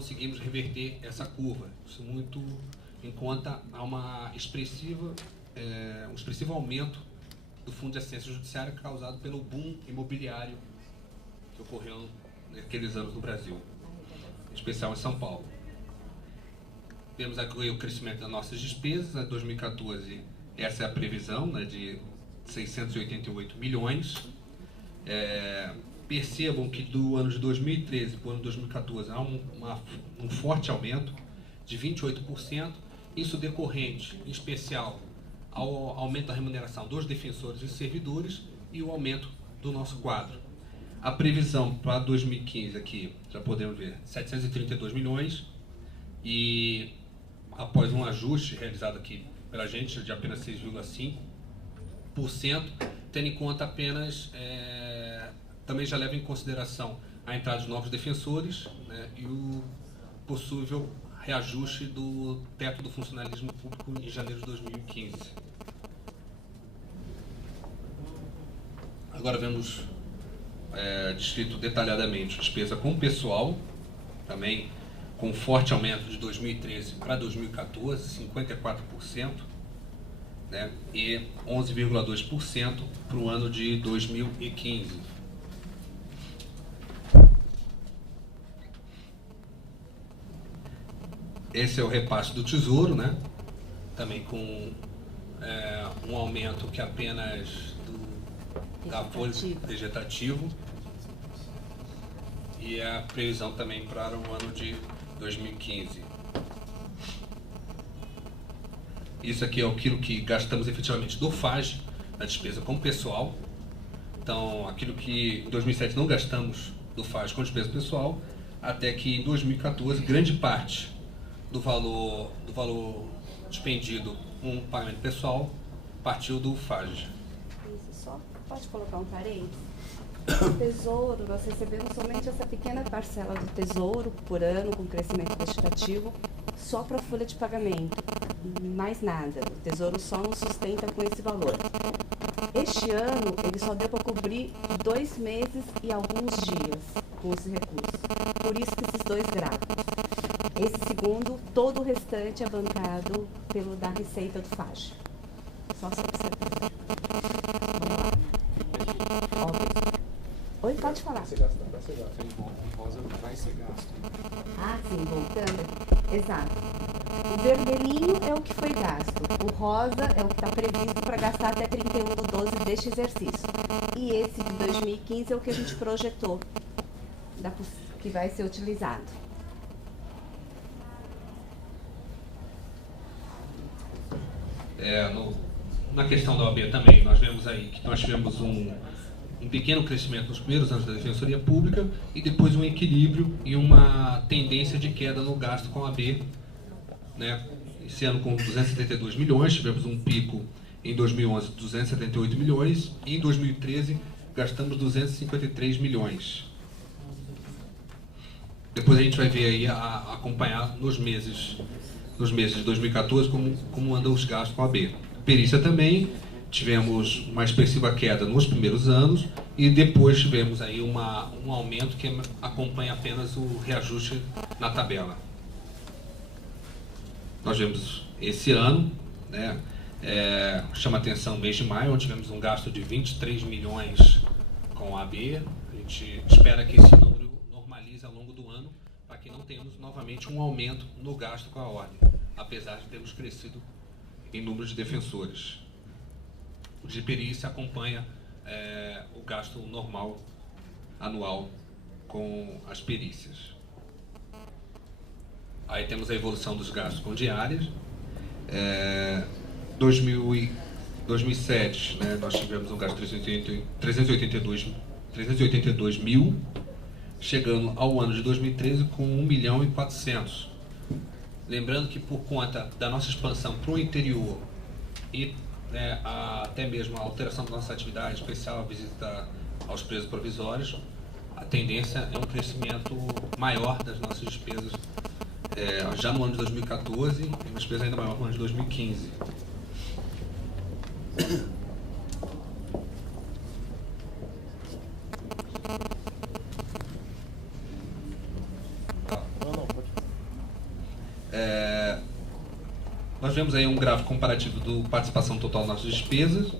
conseguimos reverter essa curva. Isso muito em conta a um expressivo aumento do Fundo de Assistência Judiciária causado pelo boom imobiliário que ocorreu naqueles anos no Brasil, em especial em São Paulo. Temos aqui o crescimento das nossas despesas. Em 2014, essa é a previsão, né, de 688 milhões. Percebam que do ano de 2013 para o ano de 2014 há um forte aumento de 28%, isso decorrente, em especial, ao aumento da remuneração dos defensores e servidores e o aumento do nosso quadro. A previsão para 2015 aqui, já podemos ver, 732 milhões, e após um ajuste realizado aqui pela gente de apenas 6,5%, tendo em conta apenas, também já leva em consideração a entrada de novos defensores, né, e o possível reajuste do teto do funcionalismo público em janeiro de 2015. Agora vemos descrito detalhadamente despesa com pessoal, também com forte aumento de 2013 para 2014, 54%, né, e 11,2% para o ano de 2015. Esse é o repasse do Tesouro, né, também com um aumento que apenas da folha vegetativo, e a previsão também para o ano de 2015. Isso aqui é aquilo que gastamos efetivamente do FAGE, na despesa com pessoal. Então, aquilo que em 2007 não gastamos do FAGE com despesa pessoal, até que em 2014, grande parte do valor despendido com pagamento pessoal partiu do FAGE. Isso, só pode colocar um parênteses? O Tesouro, nós recebemos somente essa pequena parcela do Tesouro por ano, com crescimento vegetativo, só para a folha de pagamento, mais nada. O Tesouro só nos sustenta com esse valor. Este ano, ele só deu para cobrir 2 meses e alguns dias com esse recurso. Por isso que esses 2 gráficos. Esse segundo, todo o restante é bancado pelo da receita do FAGE. Só essa observação. Vamos lá. Óbvio. Oi, pode falar. Vai ser gasto. O rosa vai ser gasto. Ah, sim, voltando. Exato. O vermelhinho é o que foi gasto. O rosa é o que está previsto para gastar até 31/12 deste exercício. E esse de 2015 é o que a gente projetou, que vai ser utilizado. Na questão da OAB também, nós vemos aí que nós tivemos um pequeno crescimento nos primeiros anos da Defensoria Pública e depois um equilíbrio e uma tendência de queda no gasto com a OAB, né? Esse ano com 272 milhões, tivemos um pico em 2011 de 278 milhões e em 2013 gastamos 253 milhões. Depois a gente vai ver aí, acompanhar nos meses de 2014 como andam os gastos com a OAB. Perícia também, tivemos uma expressiva queda nos primeiros anos e depois tivemos aí um aumento que acompanha apenas o reajuste na tabela. Nós vemos esse ano, né, chama atenção o mês de maio, onde tivemos um gasto de 23 milhões com a AB. A gente espera que esse número normalize ao longo do ano, para que não tenhamos novamente um aumento no gasto com a ordem, apesar de termos crescido em número de defensores. O de perícia acompanha o gasto normal anual com as perícias. Aí temos a evolução dos gastos com diárias. 2007, né, nós tivemos um gasto de 382 mil, chegando ao ano de 2013 com 1.400.000. Lembrando que por conta da nossa expansão para o interior e até mesmo a alteração da nossa atividade, especial a visita aos presos provisórios, a tendência é um crescimento maior das nossas despesas já no ano de 2014 e uma despesa ainda maior no ano de 2015. Nós vemos aí um gráfico comparativo do participação total nas despesas.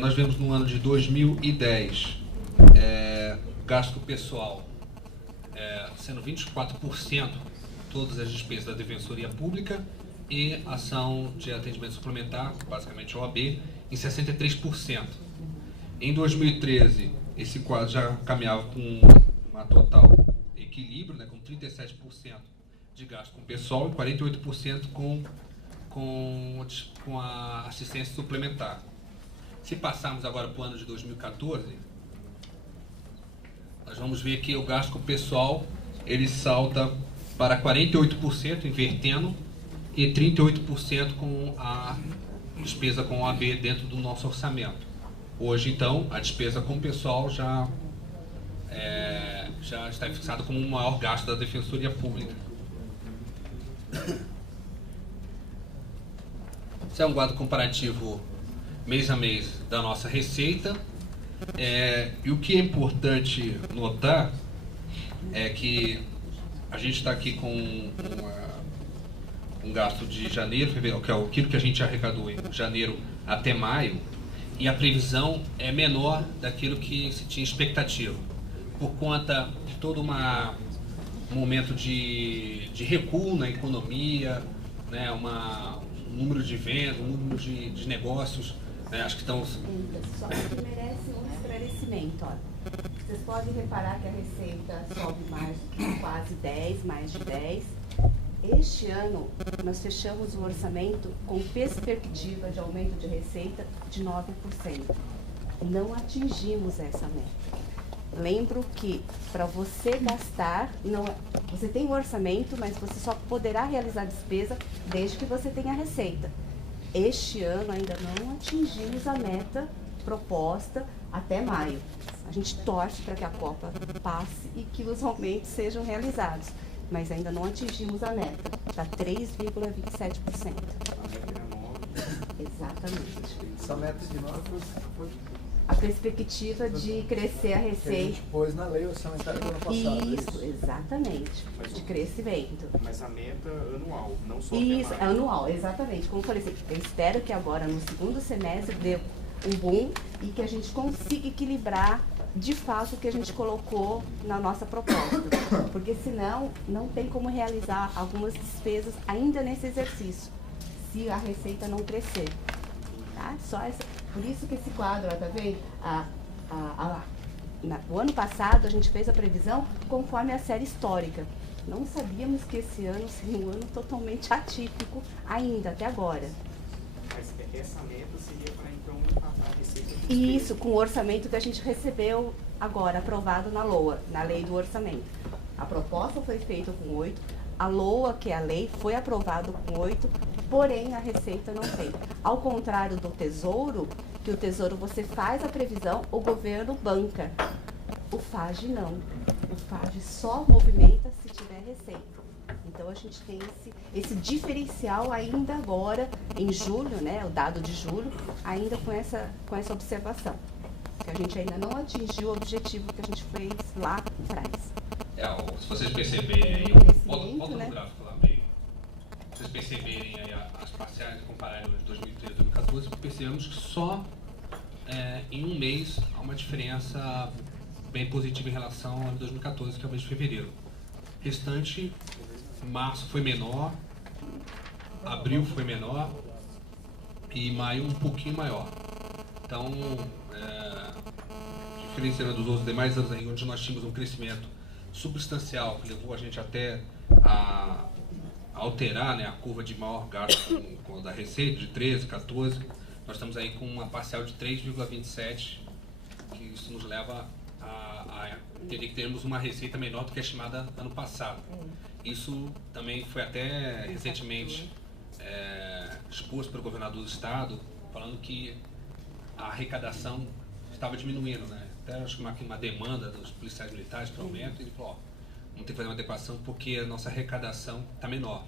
Nós vemos no ano de 2010 gasto pessoal sendo 24% todas as despesas da Defensoria Pública e ação de atendimento suplementar, basicamente OAB, em 63%. Em 2013, esse quadro já caminhava com uma total equilíbrio, né, com 37% de gasto com pessoal e 48% com a assistência suplementar. Se passarmos agora para o ano de 2014, nós vamos ver que o gasto com pessoal ele salta para 48%, invertendo, e 38% com a despesa com OAB dentro do nosso orçamento. Hoje, então, a despesa com pessoal já está fixada como o maior gasto da Defensoria Pública. Esse é um quadro comparativo mês a mês da nossa receita. E o que é importante notar é que a gente está aqui com um gasto de janeiro, fevereiro, que é aquilo que a gente arrecadou em janeiro até maio, e a previsão é menor daquilo que se tinha expectativa, por conta de todo um momento de recuo na economia, né, um número de vendas, um número de negócios, né, acho que estão... Só que merece um esclarecimento. Olha. Vocês podem reparar que a receita sobe mais, quase 10, mais de 10. Este ano, nós fechamos o orçamento com perspectiva de aumento de receita de 9%. Não atingimos essa meta. Lembro que para você gastar, você tem um orçamento, mas você só poderá realizar despesa desde que você tenha receita. Este ano ainda não atingimos a meta proposta até maio. A gente torce para que a Copa passe e que os aumentos sejam realizados, mas ainda não atingimos a meta, está 3,27%. Exatamente. Essa meta de nós foi a perspectiva de crescer a que a receita. gente pôs na lei orçamentária do ano passado. Isso, exatamente, de crescimento. Mas a meta anual, não só Isso, temática. anual, exatamente. Como eu falei, assim, eu espero que agora no segundo semestre dê um boom e que a gente consiga equilibrar de fato o que a gente colocou na nossa proposta. Porque senão não tem como realizar algumas despesas ainda nesse exercício, se a receita não crescer. Tá? Por isso que esse quadro, ó, tá vendo? O ano passado a gente fez a previsão conforme a série histórica. Não sabíamos que esse ano seria um ano totalmente atípico ainda, até agora. Mas essa meta seria para então empatar a receita de despesa. Isso, com o orçamento que a gente recebeu agora, aprovado na LOA, na lei do orçamento. A proposta foi feita com 8, a LOA, que é a lei, foi aprovado com 8, porém a receita não tem. Ao contrário do Tesouro, que o Tesouro você faz a previsão, o governo banca. O FAGE não. O FAGE só movimenta se tiver receita. Então a gente tem esse diferencial ainda agora, em julho, né, o dado de julho, ainda com essa observação. Que a gente ainda não atingiu o objetivo que a gente fez lá atrás. Se vocês perceberem aí, volta né? no gráfico lá meio. Se vocês perceberem aí as parciais, compararem de 2013 e 2014, percebemos que só em um mês há uma diferença bem positiva em relação a 2014, que é o mês de fevereiro. Restante, março foi menor, abril foi menor e maio um pouquinho maior. Então, diferenciando dos outros demais anos aí, onde nós tínhamos um crescimento substancial, que levou a gente até a alterar, né, a curva de maior gasto com a da receita, de 13, 14, nós estamos aí com uma parcial de 3,27, que isso nos leva a entender que teremos uma receita menor do que a estimada ano passado. Isso também foi até recentemente exposto pelo governador do estado, falando que a arrecadação estava diminuindo, né? Até acho que uma demanda dos policiais militares para aumento, e ele falou, vamos ter que fazer uma adequação porque a nossa arrecadação está menor.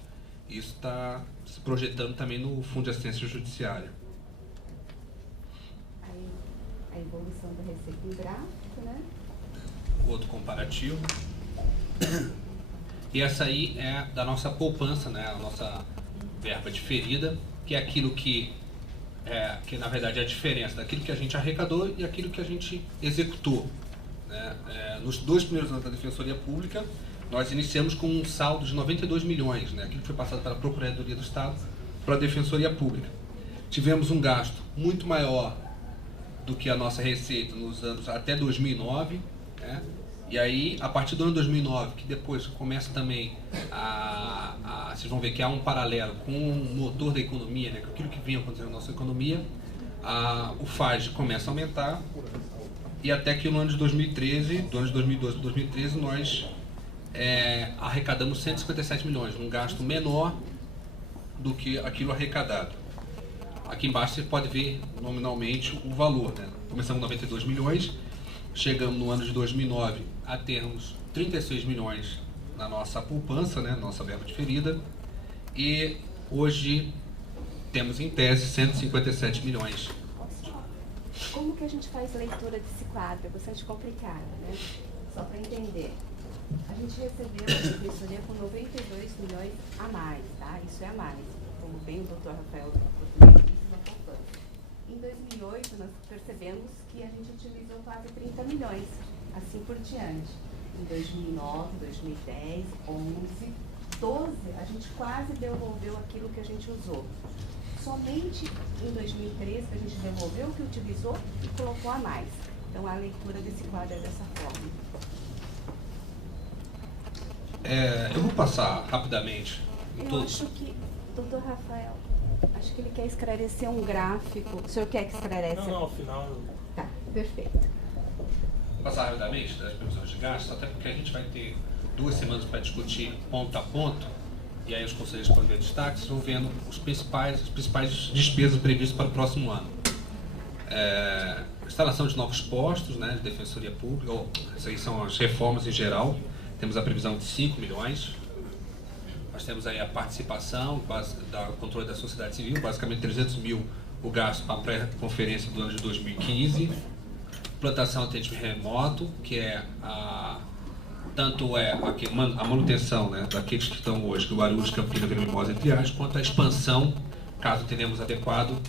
Isso está se projetando também no Fundo de Assistência Judiciária. Aí, a evolução da receita em gráfico, né? Outro comparativo. E essa aí é da nossa poupança, né? A nossa verba diferida, que é aquilo que na verdade é a diferença daquilo que a gente arrecadou e aquilo que a gente executou, né? Nos 2 primeiros anos da Defensoria Pública, nós iniciamos com um saldo de 92 milhões, né? Aquilo que foi passado pela Procuradoria do Estado para a Defensoria Pública. Tivemos um gasto muito maior do que a nossa receita nos anos até 2009, né? E aí, a partir do ano 2009, que depois começa também vocês vão ver que há um paralelo com o motor da economia, né? Com aquilo que vinha acontecendo na nossa economia, o FAD começa a aumentar, e até que no ano de 2013, do ano de 2012 para 2013, nós arrecadamos 157 milhões, um gasto menor do que aquilo arrecadado. Aqui embaixo você pode ver nominalmente o valor, né? Começamos com 92 milhões, chegamos no ano de 2009 a termos 36 milhões na nossa poupança, né? Nossa verba diferida, e hoje temos em tese 157 milhões. Como que a gente faz leitura desse quadro? É bastante complicado, né? Só para entender. A gente recebeu a defensoria com 92 milhões a mais, tá? Isso é a mais, como bem o Dr. Rafael disse na poupança. Em 2008, nós percebemos que a gente utilizou quase 30 milhões, assim por diante. Em 2009, 2010, 11, 12, a gente quase devolveu aquilo que a gente usou. Somente em 2013 que a gente devolveu o que utilizou e colocou a mais. Então, a leitura desse quadro é dessa forma. Eu vou passar rapidamente. Eu acho que, doutor Rafael, acho que ele quer esclarecer um gráfico. O senhor quer que esclareça? Não, ao final... Tá, perfeito. Vou passar rapidamente das previsões de gastos, até porque a gente vai ter 2 semanas para discutir ponto a ponto, e aí os conselheiros podem ver destaques, vão vendo as principais despesas previstas para o próximo ano. Instalação de novos postos, né, de defensoria pública, essas aí são as reformas em geral. Temos a previsão de 5 milhões. Nós temos aí a participação do controle da sociedade civil, basicamente 300 mil o gasto para a pré-conferência do ano de 2015. Plantação atendimento remoto, que é a manutenção, né, daqueles que estão hoje, que o Guarulhos, Campina, Vila Mimosa, entre aspas, quanto à expansão, caso tenhamos adequado,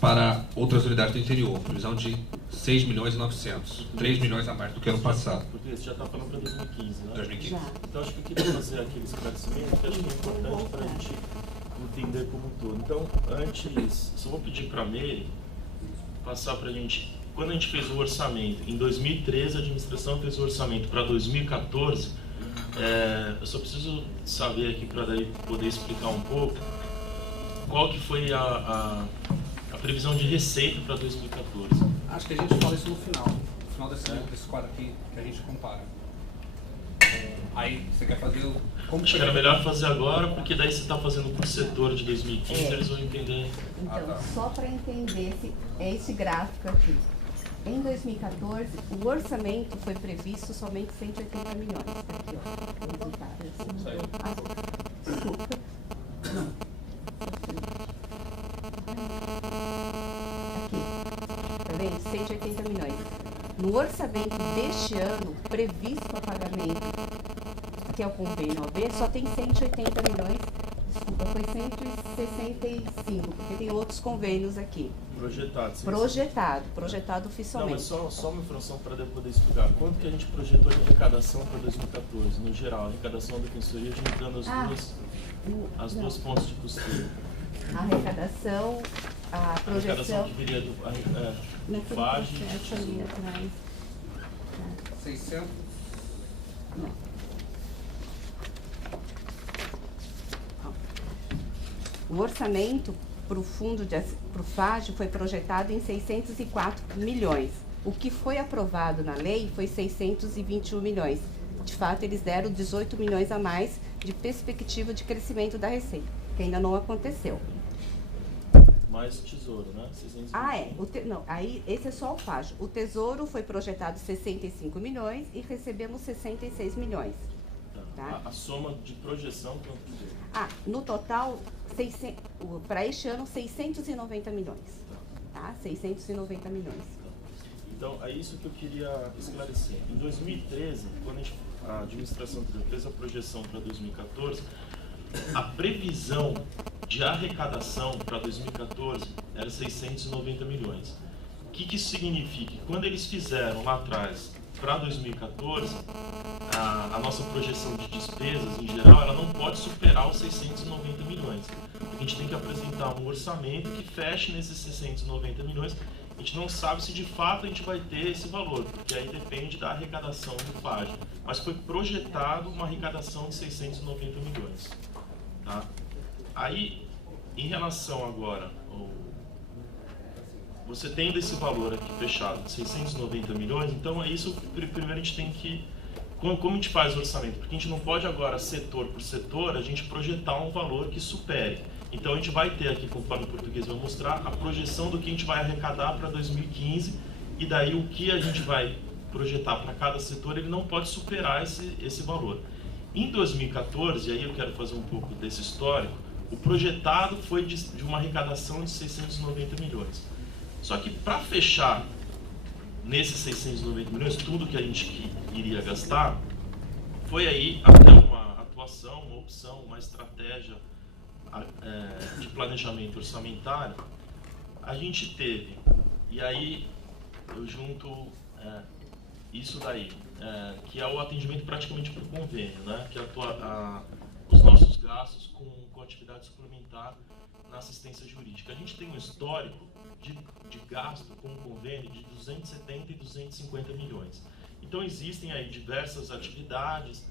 para outras unidades do interior. Previsão de 6 milhões e 900, 3 milhões a mais do que ano passado. Porque você já está falando para 2015, né? 2015. Já. Então, acho que eu queria fazer aquele esclarecimento que acho que é importante para a gente entender como um todo. Então, antes, só vou pedir para a Mary passar para a gente, quando a gente fez o orçamento, em 2013 a administração fez o orçamento para 2014, eu só preciso saber aqui para daí poder explicar um pouco qual que foi a previsão de receita para 2014. Acho que a gente fala isso no final desse quadro aqui, que a gente compara. Aí, você quer fazer o... Acho que era melhor fazer agora, porque daí você está fazendo por setor de 2015, eles vão entender. Então, tá. só para entender esse gráfico aqui. Em 2014, o orçamento foi previsto somente 180 milhões. Aqui, ó, o resultado. Desculpa. Aqui, tá vendo? 180 milhões. No orçamento deste ano, previsto para pagamento, que é o convênio OB, só tem 180 milhões. Desculpa, foi 165, porque tem outros convênios aqui. Projetado. Sim, Projetado Não, oficialmente. mas só uma informação para poder explicar. Quanto que a gente projetou de arrecadação para 2014, no geral? A arrecadação da defensoria, juntando as duas fontes de custeio. A arrecadação, a projeção... A arrecadação que viria do naquele FAG. processo ali atrás. 600? Não. O orçamento para o fundo para o FAG foi projetado em 604 milhões. O que foi aprovado na lei foi 621 milhões. De fato, eles deram 18 milhões a mais de perspectiva de crescimento da receita, que ainda não aconteceu. Mais tesouro, né? 620. Não, aí esse é só o FAG. O Tesouro foi projetado 65 milhões e recebemos 66 milhões. Tá? A soma de projeção quanto deu? No total, para este ano, 690 milhões. Tá? 690 milhões. Então, é isso que eu queria esclarecer. Em 2013, quando a administração fez a projeção para 2014, a previsão de arrecadação para 2014 era 690 milhões. O que isso significa? Quando eles fizeram lá atrás, para 2014, a nossa projeção de despesas, em geral, ela não pode superar os 690 milhões. A gente tem que apresentar um orçamento que feche nesses 690 milhões. A gente não sabe se de fato a gente vai ter esse valor, porque aí depende da arrecadação do PAG. Mas foi projetado uma arrecadação de 690 milhões. Tá? Aí, em relação agora, você tendo esse valor aqui fechado de 690 milhões, então é isso, primeiro a gente tem que... Como a gente faz o orçamento? Porque a gente não pode agora, setor por setor, a gente projetar um valor que supere. Então a gente vai ter aqui, conforme o português vai mostrar, a projeção do que a gente vai arrecadar para 2015, e daí o que a gente vai projetar para cada setor, ele não pode superar esse valor. Em 2014, aí eu quero fazer um pouco desse histórico, o projetado foi de uma arrecadação de 690 milhões. Só que para fechar nesses 690 milhões, tudo que a gente iria gastar, foi aí até uma atuação, uma opção, uma estratégia de planejamento orçamentário. A gente teve, e aí eu junto isso daí, que é o atendimento praticamente por convênio, né? Que os nossos gastos com atividade suplementar na assistência jurídica. A gente tem um histórico de gasto com convênio de 270 e 250 milhões. Então existem aí diversas atividades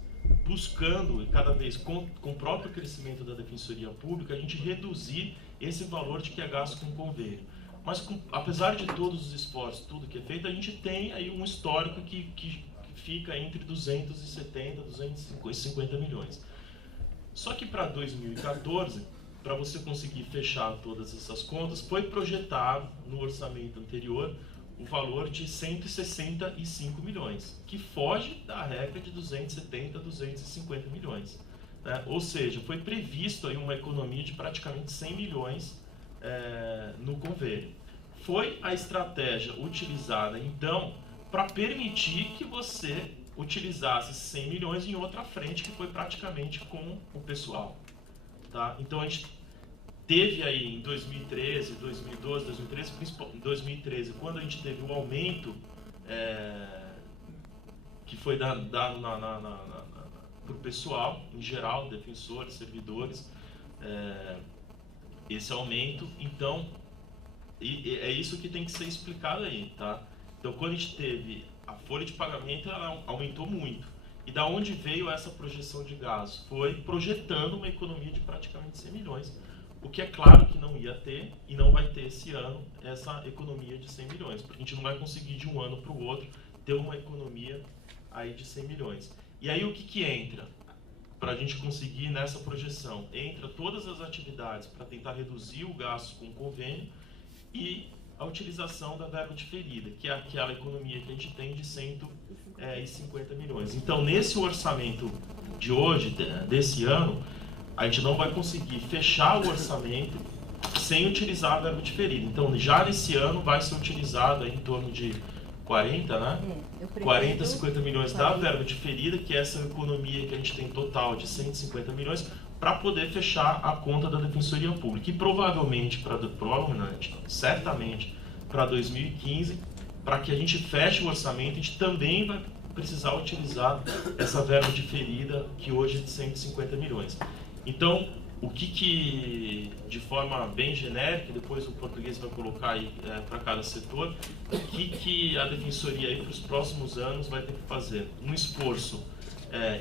buscando, cada vez com o próprio crescimento da Defensoria Pública, a gente reduzir esse valor de que é gasto com convênio. Mas apesar de todos os esforços, tudo que é feito, a gente tem aí um histórico que fica entre 270 e 250 milhões. Só que para 2014, para você conseguir fechar todas essas contas, foi projetado no orçamento anterior o valor de 165 milhões, que foge da regra de 270 a 250 milhões. Né? Ou seja, foi previsto aí uma economia de praticamente 100 milhões no convênio. Foi a estratégia utilizada, então, para permitir que você utilizasse 100 milhões em outra frente, que foi praticamente com o pessoal. Tá? Então, a gente teve aí em 2013, 2012, 2013, em 2013, quando a gente teve o aumento que foi dado para o pessoal, em geral, defensores, servidores, esse aumento, então, é isso que tem que ser explicado aí, tá? Então, quando a gente teve a folha de pagamento, ela aumentou muito. E da onde veio essa projeção de gastos? Foi projetando uma economia de praticamente 100 milhões. O que é claro que não ia ter, e não vai ter esse ano, essa economia de 100 milhões. Porque a gente não vai conseguir de um ano para o outro ter uma economia aí de 100 milhões. E aí o que entra para a gente conseguir nessa projeção? Entra todas as atividades para tentar reduzir o gasto com convênio e a utilização da verba diferida, que é aquela economia que a gente tem de 150 milhões. Então, nesse orçamento de hoje, desse ano, a gente não vai conseguir fechar o orçamento sem utilizar a verba diferida. Então, já nesse ano vai ser utilizado aí em torno de 40, né? 40, 50 milhões da verba diferida, que é essa economia que a gente tem total de 150 milhões, para poder fechar a conta da Defensoria Pública. E provavelmente, certamente, para 2015, para que a gente feche o orçamento, a gente também vai precisar utilizar essa verba diferida, que hoje é de 150 milhões. Então, o que de forma bem genérica, depois o português vai colocar aí para cada setor, o que a Defensoria aí para os próximos anos vai ter que fazer? Um esforço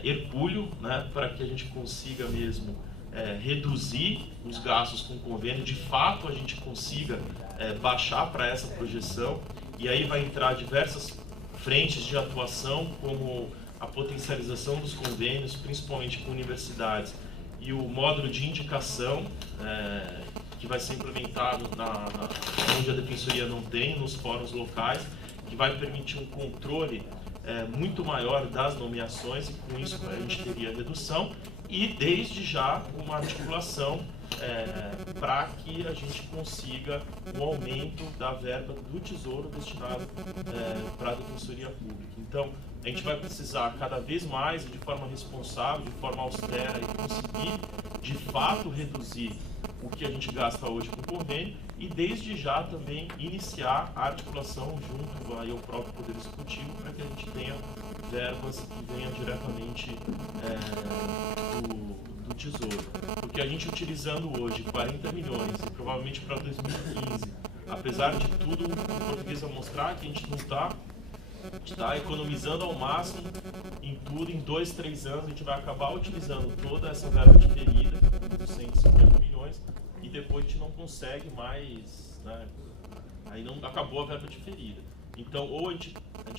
hercúleo, né, para que a gente consiga mesmo reduzir os gastos com convênio, de fato a gente consiga baixar para essa projeção, e aí vai entrar diversas frentes de atuação, como a potencialização dos convênios, principalmente com universidades, e o módulo de indicação, que vai ser implementado onde a Defensoria não tem, nos fóruns locais, que vai permitir um controle muito maior das nomeações, e com isso a gente teria redução. e desde já uma articulação para que a gente consiga um aumento da verba do Tesouro destinado para a Defensoria Pública. Então, a gente vai precisar cada vez mais, de forma responsável, de forma austera, e conseguir, de fato, reduzir o que a gente gasta hoje com convênio e, desde já, também iniciar a articulação junto aí ao próprio Poder Executivo para que a gente tenha verbas que venham diretamente do Tesouro. Porque a gente utilizando hoje 40 milhões, e provavelmente para 2015, apesar de tudo, o português vai mostrar que a gente não está economizando ao máximo em tudo, em 2, 3 anos a gente vai acabar utilizando toda essa verba diferida, dos 150 milhões, e depois a gente não consegue mais, né? Aí não acabou a verba diferida. Então, ou a gente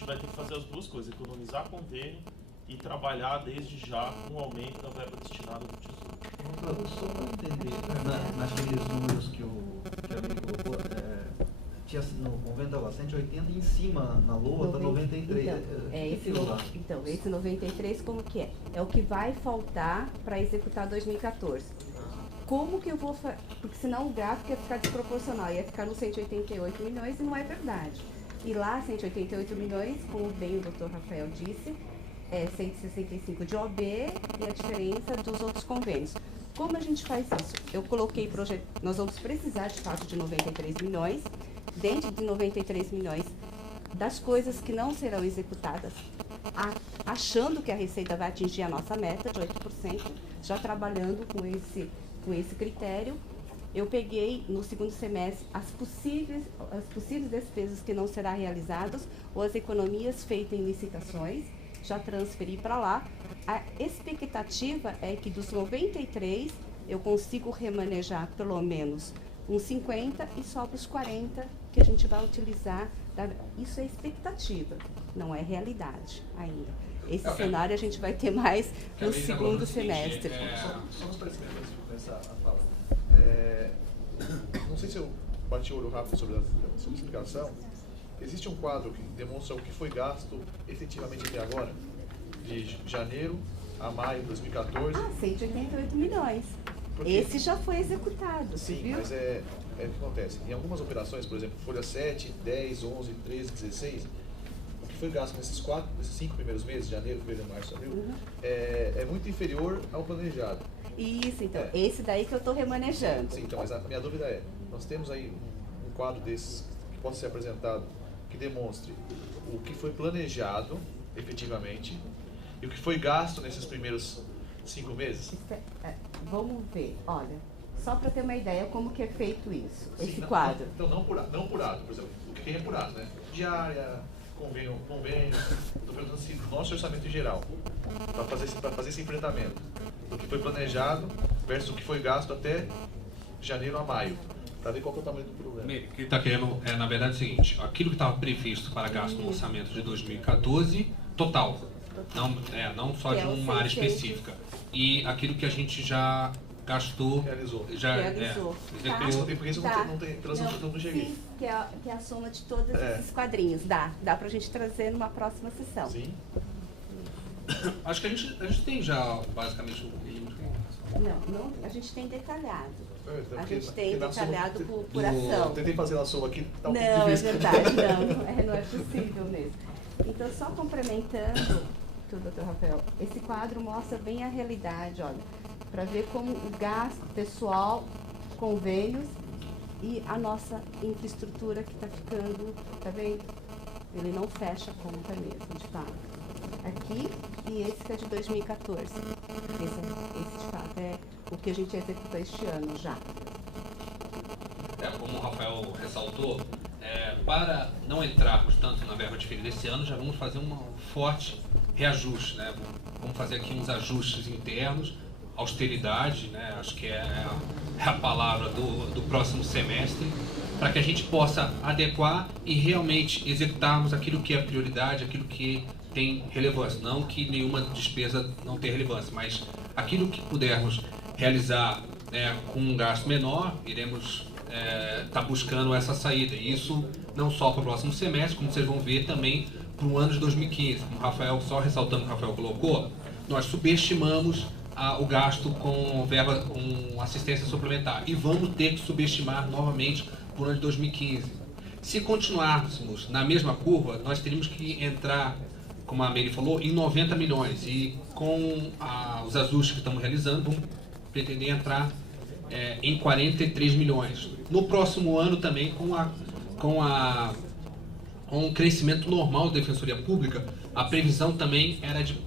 vai ter que fazer as duas coisas, economizar convênio e trabalhar desde já com o aumento da verba destinada do Tesouro. Só para entender, naqueles números que a Mary colocou, tinha, no convênio estava 180 e em cima, na LOA, está 93. Então, esse 93 como que é? É o que vai faltar para executar 2014. Como que eu vou fazer? Porque senão o gráfico ia ficar desproporcional, ia ficar nos 188 milhões e não é verdade. E lá, 188 milhões, como bem o Dr. Rafael disse, é 165 de OB e a diferença dos outros convênios. Como a gente faz isso? Eu coloquei projeto, nós vamos precisar de fato de 93 milhões, dentro de 93 milhões das coisas que não serão executadas, achando que a Receita vai atingir a nossa meta de 8%, já trabalhando com esse critério. Eu peguei no segundo semestre as possíveis despesas que não serão realizadas ou as economias feitas em licitações, já transferi para lá. A expectativa é que dos 93 eu consigo remanejar pelo menos uns 50 e sobra os 40 que a gente vai utilizar. Isso é expectativa, não é realidade ainda. Esse cenário a gente vai ter mais no segundo semestre. Só um esclarecimento antes de começar a fala. Não sei se eu bati o olho rápido sobre a explicação. Existe um quadro que demonstra o que foi gasto efetivamente até agora, de janeiro a maio de 2014. 188 milhões. Porque esse já foi executado, sim, viu? Mas é o que acontece. Em algumas operações, por exemplo, folha 7, 10, 11, 13, 16, o que foi gasto nesses 5 primeiros meses, janeiro, fevereiro, março, abril, é muito inferior ao planejado. Isso, então, esse daí que eu estou remanejando. Sim, então, mas a minha dúvida é, nós temos aí um quadro desses que possa ser apresentado que demonstre o que foi planejado efetivamente e o que foi gasto nesses primeiros 5 meses? Vamos ver, olha, só para ter uma ideia como que é feito isso, Sim, esse quadro. Então, não apurado, por exemplo, o que tem apurado, né? Diária, convênio, estou perguntando assim, nosso orçamento em geral, para fazer esse enfrentamento do que foi planejado versus o que foi gasto até janeiro a maio, para ver qual que é o tamanho do problema. O que ele está querendo é, na verdade, o seguinte: aquilo que estava previsto para gasto no orçamento de 2014, total, não só de uma área específica, e aquilo que a gente já gastou, Realizou. Realizou. Porque isso não tem transação não cheguei. Sim, que é a soma de todos esses quadrinhos. Dá pra gente trazer numa próxima sessão. Sim. Acho que a gente tem já basicamente Não, a gente tem detalhado. A Porque gente tem na detalhado soma, por ação. Tentei fazer na soma aqui, tá um Não, pouco é difícil. verdade, não é possível mesmo. Então, só complementando tudo, doutor Rafael, esse quadro mostra bem a realidade, olha, para ver como o gasto pessoal, convênios e a nossa infraestrutura que está ficando, tá vendo? Ele não fecha a conta mesmo, de fato. Aqui e esse que é de 2014. Esse de fato é o que a gente executou este ano já. Como o Rafael ressaltou, para não entrarmos tanto na verba diferida esse ano, já vamos fazer um forte reajuste, né? Vamos fazer aqui uns ajustes internos, austeridade, né? Acho que é a palavra do próximo semestre, para que a gente possa adequar e realmente executarmos aquilo que é prioridade, aquilo que tem relevância. Não que nenhuma despesa não tenha relevância, mas aquilo que pudermos realizar com um gasto menor, iremos estar buscando essa saída. E isso não só para o próximo semestre, como vocês vão ver também para o ano de 2015. Como o Rafael, só ressaltando o que o Rafael colocou, nós subestimamos o gasto com verba, com assistência suplementar. E vamos ter que subestimar novamente por ano de 2015. Se continuarmos na mesma curva, nós teríamos que entrar, como a Meire falou, em 90 milhões. E com os ajustes que estamos realizando, vamos pretender entrar em 43 milhões. No próximo ano também, com um crescimento normal da Defensoria Pública, a previsão também era de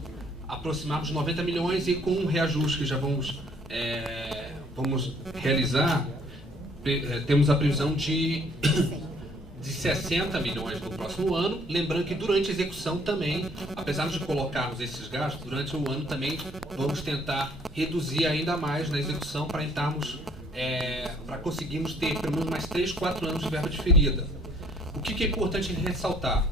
aproximarmos 90 milhões e com um reajuste que já vamos realizar, temos a previsão de 60 milhões no próximo ano. Lembrando que durante a execução também, apesar de colocarmos esses gastos, durante o ano também vamos tentar reduzir ainda mais na execução para para conseguirmos ter pelo menos mais 3, 4 anos de verba diferida. O que é importante ressaltar?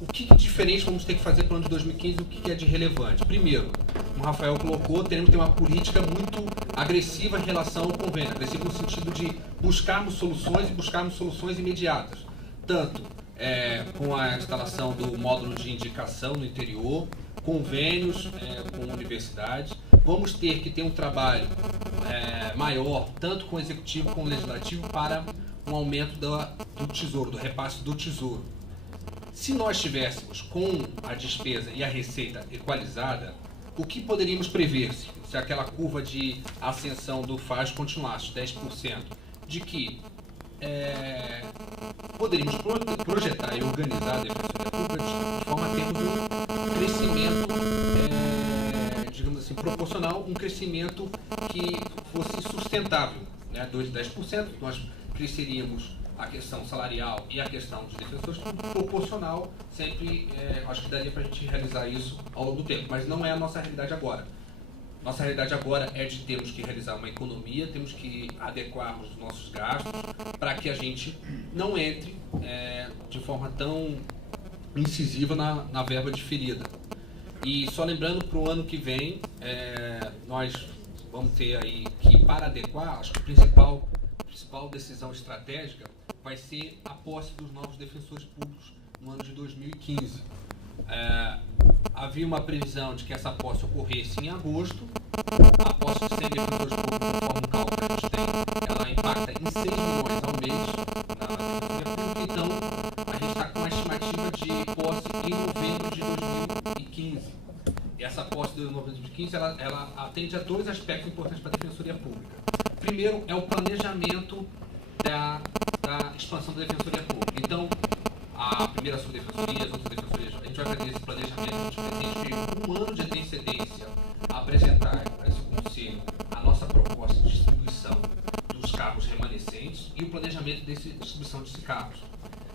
O que de diferente vamos ter que fazer para o ano de 2015 e o que é de relevante? Primeiro, como o Rafael colocou, teremos que ter uma política muito agressiva em relação ao convênio. Agressiva no sentido de buscarmos soluções imediatas. Tanto com a instalação do módulo de indicação no interior, convênios com universidades. Vamos ter que ter um trabalho maior, tanto com o executivo como com o legislativo, para um aumento do tesouro, do repasse do tesouro. Se nós tivéssemos com a despesa e a receita equalizada, o que poderíamos prever se aquela curva de ascensão do FAS continuasse 10%? De que poderíamos projetar e organizar a Defensoria Pública de forma a termos um crescimento, digamos assim, proporcional, um crescimento que fosse sustentável, né? 2 a 10%, nós cresceríamos a questão salarial e a questão de defensores proporcional, sempre acho que daria para a gente realizar isso ao longo do tempo, mas não é a nossa realidade agora. Nossa realidade agora é de termos que realizar uma economia, temos que adequar os nossos gastos para que a gente não entre de forma tão incisiva na verba diferida. E só lembrando, para o ano que vem, nós vamos ter aí que, para adequar, acho que a principal decisão estratégica vai ser a posse dos novos defensores públicos no ano de 2015. Havia uma previsão de que essa posse ocorresse em agosto. A posse de 100 defensores públicos, conforme o cálculo que a gente tem, ela impacta em 6 milhões ao mês na Defensoria Pública. Então, a gente está com uma estimativa de posse em novembro de 2015. E essa posse de novembro de 2015, ela atende a 2 aspectos importantes para a Defensoria Pública. Primeiro é o planejamento da expansão da Defensoria Pública. Então, a primeira subdefensoria, as outras defensorias, a gente vai fazer esse planejamento, a gente pretende, um ano de antecedência, apresentar para esse Conselho a nossa proposta de distribuição dos cargos remanescentes e o planejamento de distribuição desses cargos.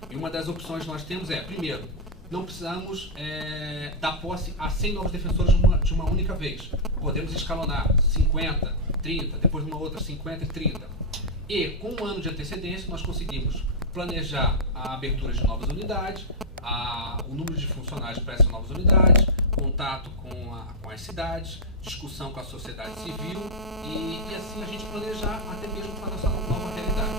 E uma das opções que nós temos primeiro, não precisamos dar posse a 100 novos defensores de uma única vez. Podemos escalonar 50, 30, depois uma outra 50 e 30. E com um ano de antecedência nós conseguimos planejar a abertura de novas unidades, o número de funcionários para essas novas unidades, contato com as cidades, discussão com a sociedade civil e assim a gente planejar até mesmo para a nossa nova realidade.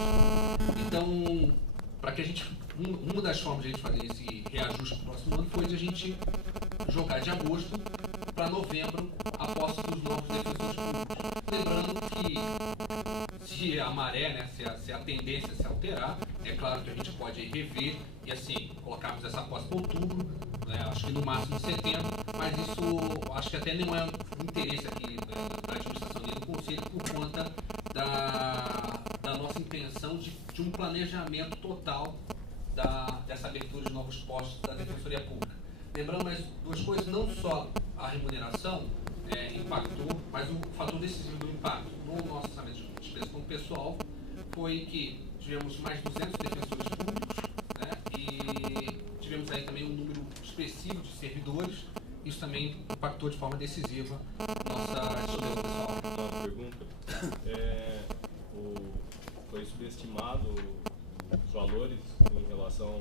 Então, para que a gente, uma das formas de a gente fazer esse reajuste no próximo ano foi de a gente jogar de agosto para novembro a posse dos novos defensores públicos. Lembrando que se a maré, né, se a tendência se alterar, é claro que a gente pode rever e assim, colocarmos essa posse para outubro, né, acho que no máximo em setembro, mas isso acho que até não é um interesse aqui da administração nem do Conselho por conta da nossa intenção de um planejamento total dessa abertura de novos postos da Defensoria Pública. Lembrando mais 2 coisas, não só a remuneração impactou, mas o fator decisivo do impacto no nosso orçamento de despesa como pessoal foi que tivemos mais 200 defensores públicos, né, e tivemos aí também um número expressivo de servidores. Isso também impactou de forma decisiva nossa despesa pessoal. Uma pergunta. Foi subestimado os valores em relação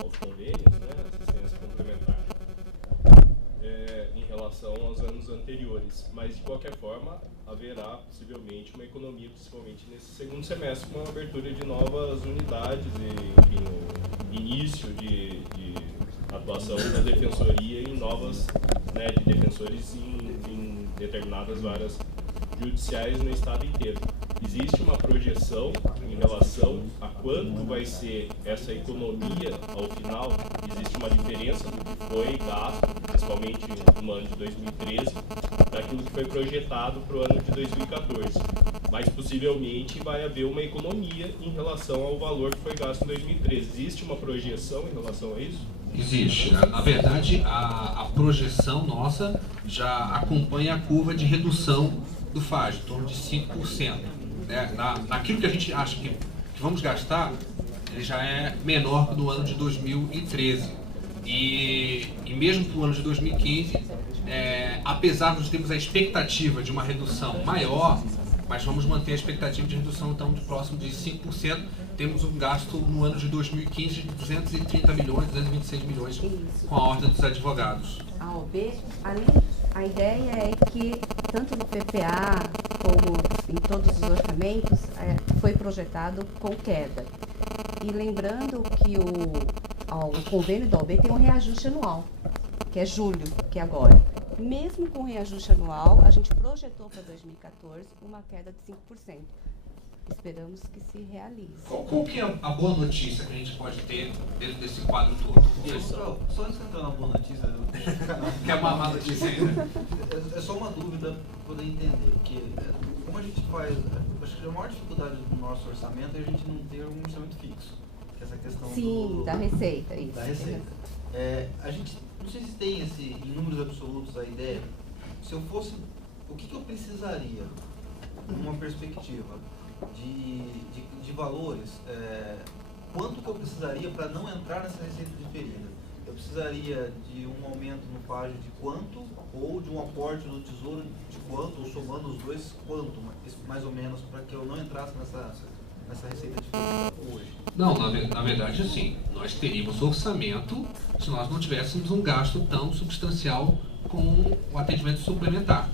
aos convênios, né, assistência complementar, em relação aos anos anteriores, mas de qualquer forma haverá possivelmente uma economia, principalmente nesse segundo semestre, com a abertura de novas unidades e, enfim, o início de atuação da defensoria em novas, né, de defensores em determinadas varas judiciais no estado inteiro. Existe uma projeção em relação a quanto vai ser essa economia ao final? Existe uma diferença do que foi gasto, principalmente no ano de 2013, daquilo que foi projetado para o ano de 2014. Mas possivelmente vai haver uma economia em relação ao valor que foi gasto em 2013. Existe uma projeção em relação a isso? Existe. Na verdade, a projeção nossa já acompanha a curva de redução do FAJ, em torno de 5%. Né? Naquilo que a gente acha que vamos gastar, ele já é menor que no ano de 2013. E mesmo para o ano de 2015, apesar de termos a expectativa de uma redução maior, mas vamos manter a expectativa de redução então de próximo de 5%. Temos um gasto no ano de 2015 de 230 milhões, 226 milhões com a ordem dos advogados. A OB, a ideia é que tanto no PPA como em todos os orçamentos foi projetado com queda. E lembrando que o convênio da OB tem um reajuste anual, que é julho, que é agora. Mesmo com o reajuste anual, a gente projetou para 2014 uma queda de 5%. Esperamos que se realize. Qual que é a boa notícia que a gente pode ter dentro desse quadro todo? Só antes de entrar na boa notícia, Que é uma má notícia ainda. É só uma dúvida para poder entender, que como a gente faz, acho que a maior dificuldade do nosso orçamento é a gente não ter um orçamento fixo, que é essa questão da receita, isso. Da receita. A gente, não sei se tem em números absolutos a ideia, se eu fosse, o que eu precisaria, numa perspectiva de valores, quanto que eu precisaria para não entrar nessa receita diferida? Eu precisaria de um aumento no FAJ de quanto, ou de um aporte no Tesouro de quanto, ou somando os dois, quanto, mais ou menos, para que eu não entrasse nessa receita diferida hoje? Não, na verdade, assim, nós teríamos orçamento se nós não tivéssemos um gasto tão substancial com o atendimento suplementar.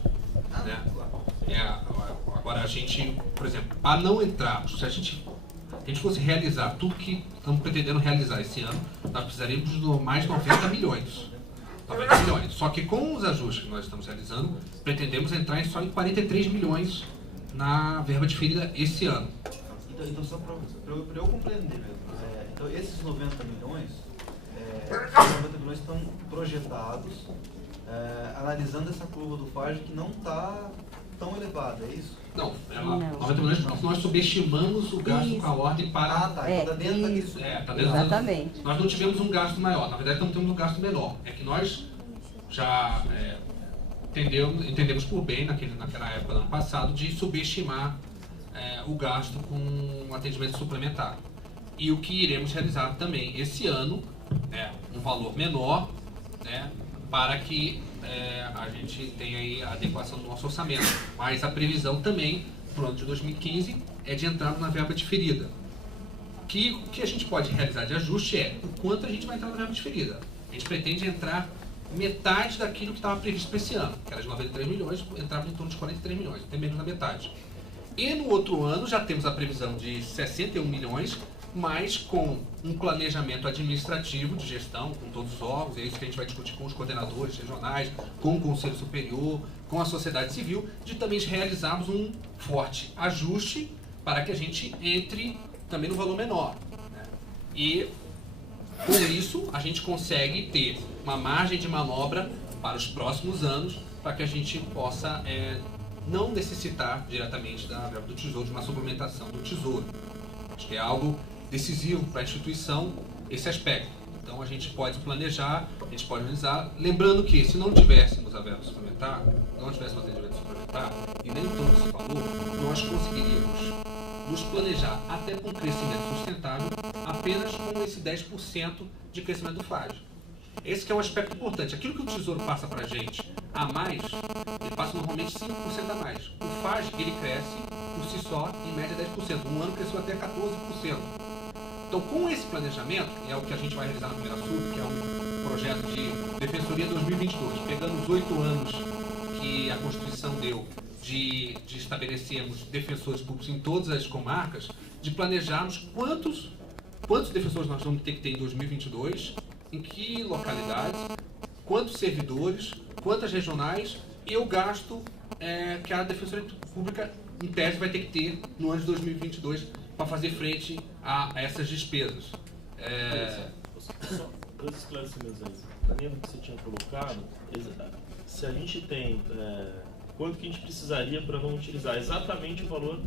Né? Agora, a gente, por exemplo, para não entrar, se a gente fosse realizar tudo que estamos pretendendo realizar esse ano, nós precisaríamos de mais 90 milhões. 90 milhões. Só que com os ajustes que nós estamos realizando, pretendemos entrar só em 43 milhões na verba diferida esse ano. Então só para eu compreender mesmo, então esses 90 milhões estão projetados, analisando essa curva do FAJ que não está tão elevada, é isso? Não, 90 milhões porque nós subestimamos o gasto com a ordem para... Então está dentro daquele... Tá dentro. Exatamente. Nós não tivemos um gasto maior, na verdade estamos tendo um gasto menor. É que nós já entendemos por bem, naquela época do ano passado, de subestimar o gasto com o atendimento suplementar. E o que iremos realizar também esse ano, um valor menor, para que a gente tenha aí a adequação do nosso orçamento. Mas a previsão também, para o ano de 2015, é de entrar na verba diferida. O que a gente pode realizar de ajuste é o quanto a gente vai entrar na verba diferida. A gente pretende entrar metade daquilo que estava previsto para esse ano, que era de 93 milhões, entrava em torno de 43 milhões, até menos da metade. E no outro ano já temos a previsão de 61 milhões, mas com um planejamento administrativo de gestão, com todos os órgãos, é isso que a gente vai discutir com os coordenadores regionais, com o Conselho Superior, com a sociedade civil, de também realizarmos um forte ajuste para que a gente entre também no valor menor. Né? E com isso a gente consegue ter uma margem de manobra para os próximos anos, para que a gente possa não necessitar diretamente da verba do Tesouro, de uma suplementação do Tesouro. Acho que é algo decisivo para a instituição esse aspecto. Então a gente pode planejar, a gente pode organizar, lembrando que se não tivéssemos a verba suplementar, não tivéssemos atendimento suplementar e nem todo esse valor, nós conseguiríamos nos planejar até com um crescimento sustentável apenas com esse 10% de crescimento do FAJ. Esse que é um aspecto importante. Aquilo que o Tesouro passa para a gente a mais, ele passa normalmente 5% a mais. O FAJ, ele cresce por si só em média 10%. Um ano cresceu até 14%. Então, com esse planejamento, e é o que a gente vai realizar no Primeira Sul, que é um projeto de Defensoria 2022, pegando os 8 anos que a Constituição deu de estabelecermos defensores públicos em todas as comarcas, de planejarmos quantos defensores nós vamos ter que ter em 2022, em que localidades, quantos servidores, quantas regionais e o gasto que a Defensoria Pública, em tese, vai ter que ter no ano de 2022 para fazer frente a essas despesas. Só dois esclarecimentos aí. Na linha do que você tinha colocado, se a gente tem quanto que a gente precisaria para não utilizar exatamente o valor,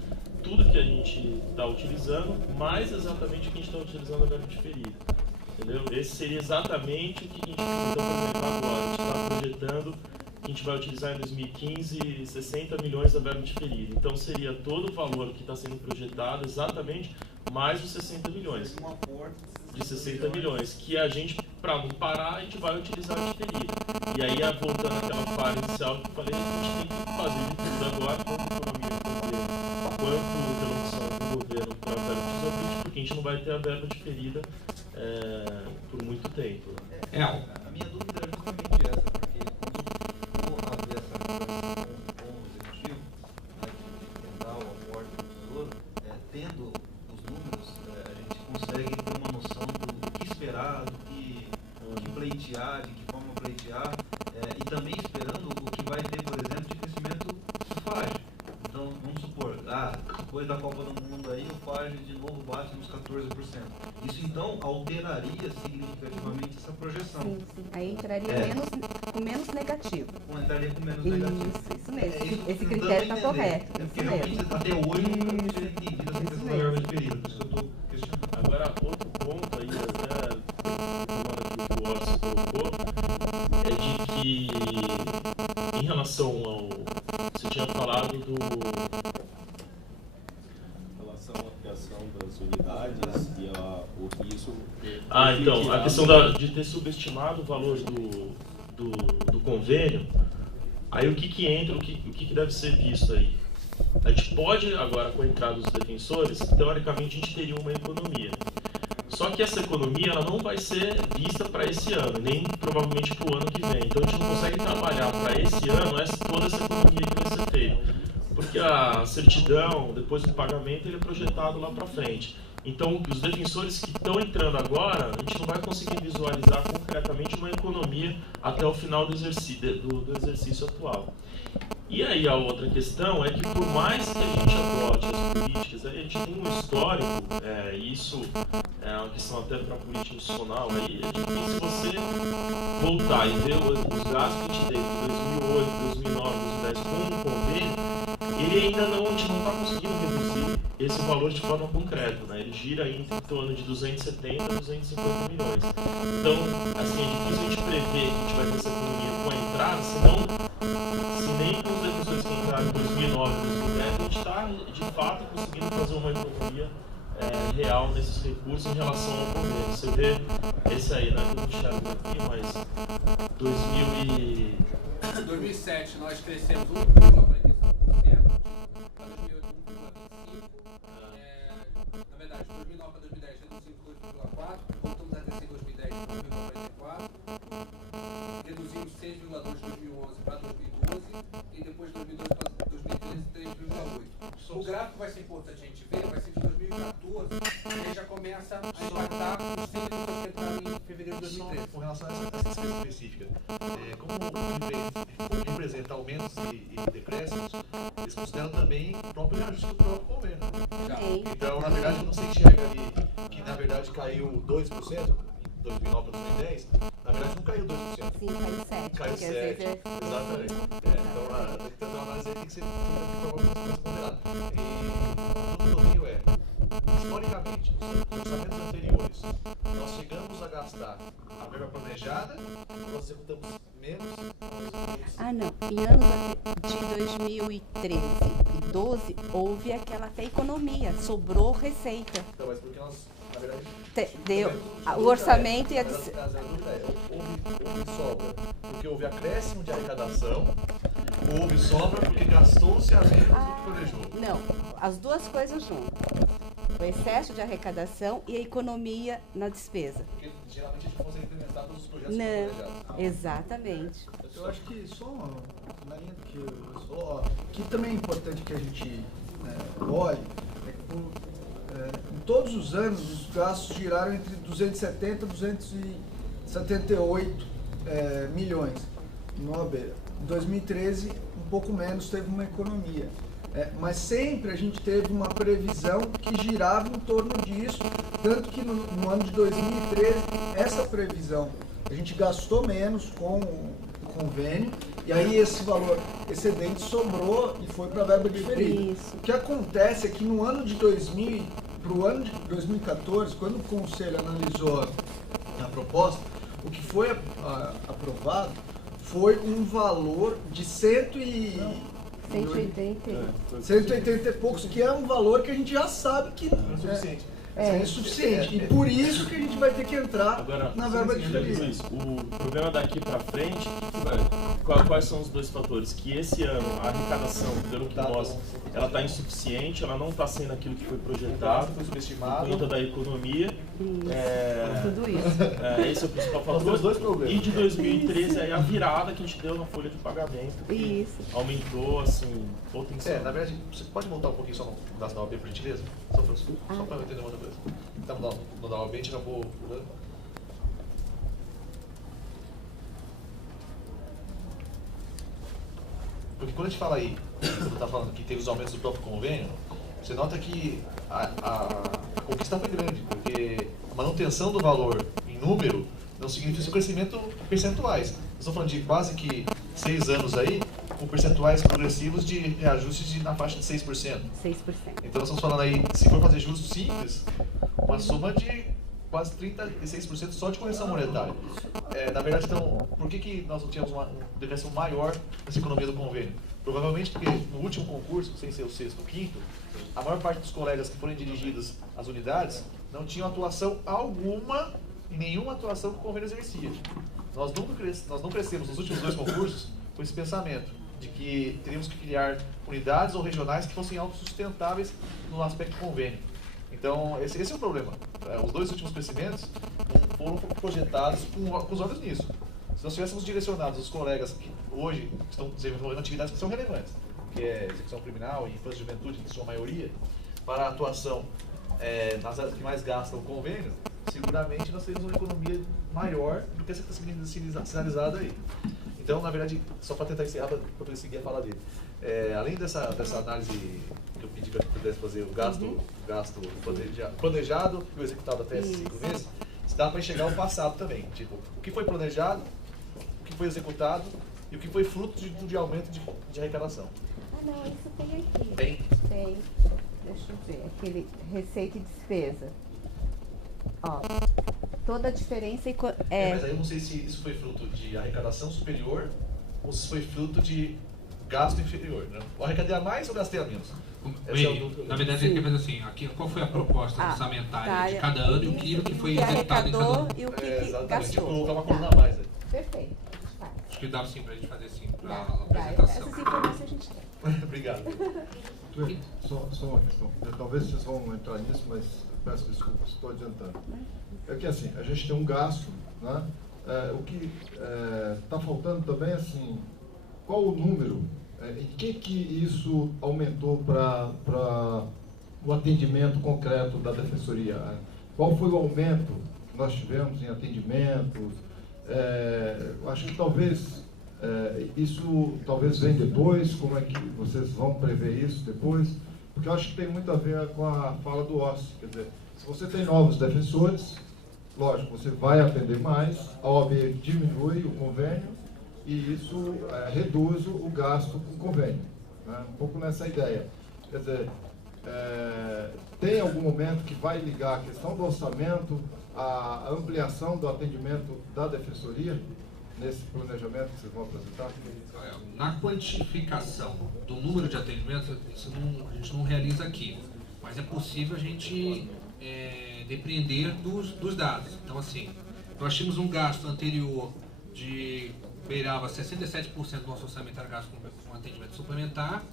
tudo que a gente está utilizando, mais exatamente o que a gente está utilizando a verba diferida. Entendeu? Esse seria exatamente o que a gente está fazendo agora. A gente está projetando que a gente vai utilizar em 2015 60 milhões da verba diferida. Então seria todo o valor que está sendo projetado exatamente mais os 60 milhões. De 60 milhões, que a gente, para não parar, a gente vai utilizar a diferida. E aí, voltando àquela fala inicial que eu falei, a gente tem que fazer de tudo agora, quanto economia quanto interlocução com o governo para a verba de tesouro, porque a gente não vai ter a verba diferida por muito tempo. A minha dúvida é justamente essa, porque quando eu havia essa conversa com o executivo, de tentar o aporte do tesouro, tendo os números, a gente consegue ter uma noção do que esperar, do que pleitear, de que forma pleitear, e também esperando o que vai ter, por exemplo, de crescimento do FAGE. Então, vamos supor, depois da Copa do Mundo aí, o FAGE de novo bate nos 14%. Isso, então, alteraria significativamente essa projeção. Sim. Aí entraria com menos negativo. Entraria com menos negativo. Isso mesmo. Esse critério está correto. Porque realmente, até hoje, eu nunca tinha entendido essa questão da verba de período. Por isso que eu estou questionando. Agora, outro ponto aí, até que o Orson colocou, é de que, em relação ao... Você tinha falado do... Em relação à criação das unidades e o que isso... então, a questão de ter subestimado o valor do convênio, aí o que entra, o que deve ser visto aí? A gente pode, agora, com a entrada dos defensores, teoricamente a gente teria uma economia. Só que essa economia ela não vai ser vista para esse ano, nem provavelmente para o ano que vem. Então a gente não consegue trabalhar para esse ano toda essa economia que vai ser feita. Porque a certidão, depois do pagamento, ele é projetado lá para frente. Então, os defensores que estão entrando agora, a gente não vai conseguir visualizar concretamente uma economia até o final do exercício atual. E aí a outra questão é que por mais que a gente adote as políticas, a gente tem um histórico, isso é uma questão até para a política institucional, aí é difícil se você voltar e ver os gastos que a gente teve em 2008, 2009, 2010 com o convênio, ele ainda não, a gente não está conseguindo reduzir esse valor de forma concreta, né? Ele gira aí em torno de 270 a 250 milhões. Então, assim, é difícil a gente prever que a gente vai ter essa economia com a entrada, se nem com os defensores que entraram em 2009, 2010, a gente está, de fato, conseguindo fazer uma economia real nesses recursos em relação ao convênio. Você vê esse aí, né? Eu não enxergo aqui, mas 2007 nós crescemos 1,45%, para 2008 1,25%, na verdade, de 2009 para 2010 reduzimos 2,4%, voltamos a crescer em 2010 1,44%, reduzimos 6,2% de 2011 para 2012 e depois de 2012 para 2013 3,8%. O gráfico vai ser importante a gente ver, vai ser de 2014, ele já começa a impactar os 100 pessoas que entraram em fevereiro de 2013. Com relação a essa despesa específica, como representa aumentos e decréscimos, eles consideram também o próprio reajuste do próprio convênio. Então, na verdade, quando você enxerga ali que, na verdade, caiu 2%, em 2009 para 2010, na verdade não caiu 2%. Sim, caiu 7%. Caiu 7%, exatamente. Então a análise tem que ser mais ponderada. E o que eu digo historicamente, nos orçamentos anteriores, nós chegamos a gastar a verba planejada, nós executamos menos. Não. Em anos de 2013 e 2012, houve aquela até economia, sobrou receita. Então, mas porque nós, na verdade... Deu o orçamento e a... Houve sobra porque houve acréscimo de arrecadação, houve sobra porque gastou-se a menos do que planejou. Não, as duas coisas juntas. O excesso de arrecadação e a economia na despesa. Porque geralmente a gente consegue implementar todos os projetos Não, exatamente. Eu acho que só na linha do que eu sou, que também é importante que a gente olhe, em todos os anos os gastos giraram entre 270 e 278 milhões. Em 2013, um pouco menos teve uma economia. Mas sempre a gente teve uma previsão que girava em torno disso, tanto que no ano de 2013, essa previsão, a gente gastou menos com o convênio, e aí esse valor excedente sobrou e foi para a verba diferida. Isso. O que acontece é que no ano de 2000, para o ano de 2014, quando o Conselho analisou a proposta, o que foi aprovado foi um valor de 180 e poucos, que é um valor que a gente já sabe que Não é suficiente. é insuficiente. E por isso que a gente vai ter que entrar Agora, na verba diferida. Luiz, o problema daqui para frente, quais são os dois fatores? Que esse ano a arrecadação, pelo que mostra, ela está insuficiente, ela não está sendo aquilo que foi projetado, Foi por subestimado. conta da economia. Tudo isso. Esse é o principal Nós temos fator. dois problemas. E de 2013 aí a virada que a gente deu na folha de pagamento, que Isso. aumentou assim, potencial. Na verdade, você pode voltar um pouquinho só no gasto da OAB, por gentileza? Só para eu entender uma outra coisa. Então, no da OAB a gente acabou pulando. Porque quando a gente fala aí, quando está falando que teve os aumentos do próprio convênio, você nota que a conquista foi grande, porque manutenção do valor em número não significa crescimento percentuais. Estou falando de quase que 6 anos aí, com percentuais progressivos de reajustes na faixa de 6%. 6%. Então nós estamos falando aí, se for fazer juros simples, uma soma de quase 36% só de correção monetária. Na verdade, então, por que nós não tínhamos um decréscimo maior nessa economia do convênio? Provavelmente porque no último concurso, sem ser o sexto, o quinto, a maior parte dos colegas que foram dirigidos às unidades não tinham atuação alguma, nenhuma atuação que o convênio exercia. Nós não crescemos nos últimos 2 concursos com esse pensamento de que teríamos que criar unidades ou regionais que fossem autossustentáveis no aspecto convênio. Então, esse é o problema. Os 2 últimos crescimentos foram projetados com os olhos nisso. Se nós tivéssemos direcionados os colegas que hoje estão desenvolvendo atividades que são relevantes, que é execução criminal e infância e juventude, em sua maioria, para a atuação nas áreas que mais gastam o convênio, seguramente nós teríamos uma economia maior do que essa que está sendo sinalizada aí. Então, na verdade, só para tentar encerrar, para poder seguir a fala dele, além dessa análise que eu pedi para que pudesse fazer o gasto planejado e o executado até esses 5 meses, dá para enxergar o passado também. Tipo, o que foi planejado, o que foi executado e o que foi fruto de aumento de arrecadação. Não, isso tem aqui. Tem? Tem. Deixa eu ver. Aquele receita e despesa. Ó, toda a diferença Mas aí eu não sei se isso foi fruto de arrecadação superior ou se foi fruto de gasto inferior. Né? Eu arrecadei a mais ou gastei a menos? Na verdade, ele quer fazer assim, aqui, qual foi a proposta orçamentária de cada ano e o que foi executado em cada ano? E o que exatamente, gastou. Colocar uma coluna a mais. Perfeito. Acho que dá sim pra gente fazer assim, pra Dá. apresentação. Essas informações a gente tem. Obrigado. Só uma questão. Talvez vocês vão entrar nisso, mas peço desculpas, estou adiantando. É que assim, a gente tem um gasto, né? O que está faltando também, assim, qual o número, em que isso aumentou para o atendimento concreto da Defensoria? Qual foi o aumento que nós tivemos em atendimentos? Acho que talvez isso talvez vem depois, como é que vocês vão prever isso depois? Porque eu acho que tem muito a ver com a fala do Ossi, quer dizer, se você tem novos defensores, lógico, você vai atender mais, a OAB diminui o convênio e isso reduz o gasto com o convênio, né? Um pouco nessa ideia. Quer dizer, tem algum momento que vai ligar a questão do orçamento, a ampliação do atendimento da Defensoria, nesse planejamento que vocês vão apresentar? Na quantificação do número de atendimentos, isso a gente não realiza aqui, mas é possível a gente depender dos dados. Então, assim, nós tínhamos um gasto anterior de beirava 67% do nosso orçamento era gasto com atendimento suplementar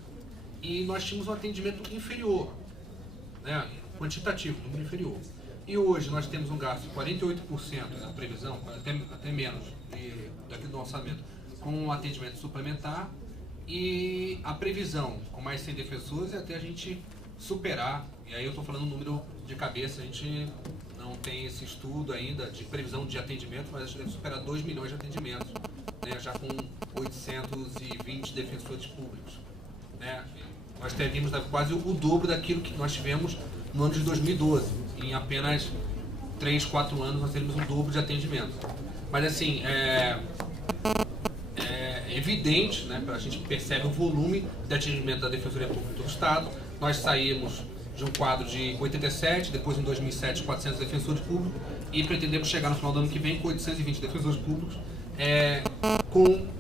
e nós tínhamos um atendimento inferior, né, quantitativo, número inferior. E hoje nós temos um gasto de 48% na previsão, até menos daqui do orçamento, com um atendimento suplementar e a previsão com mais 100 defensores é até a gente superar, e aí eu estou falando um número de cabeça, a gente não tem esse estudo ainda de previsão de atendimento, mas a gente deve superar 2 milhões de atendimentos né, já com 820 defensores públicos. Né? Nós teríamos quase o dobro daquilo que nós tivemos no ano de 2012. Em apenas 3, 4 anos nós teríamos um dobro de atendimento. Mas assim, é evidente, né, a gente percebe o volume de atendimento da Defensoria Pública do Estado. Nós saímos de um quadro de 87, depois em 2007 400 defensores públicos e pretendemos chegar no final do ano que vem com 820 defensores públicos,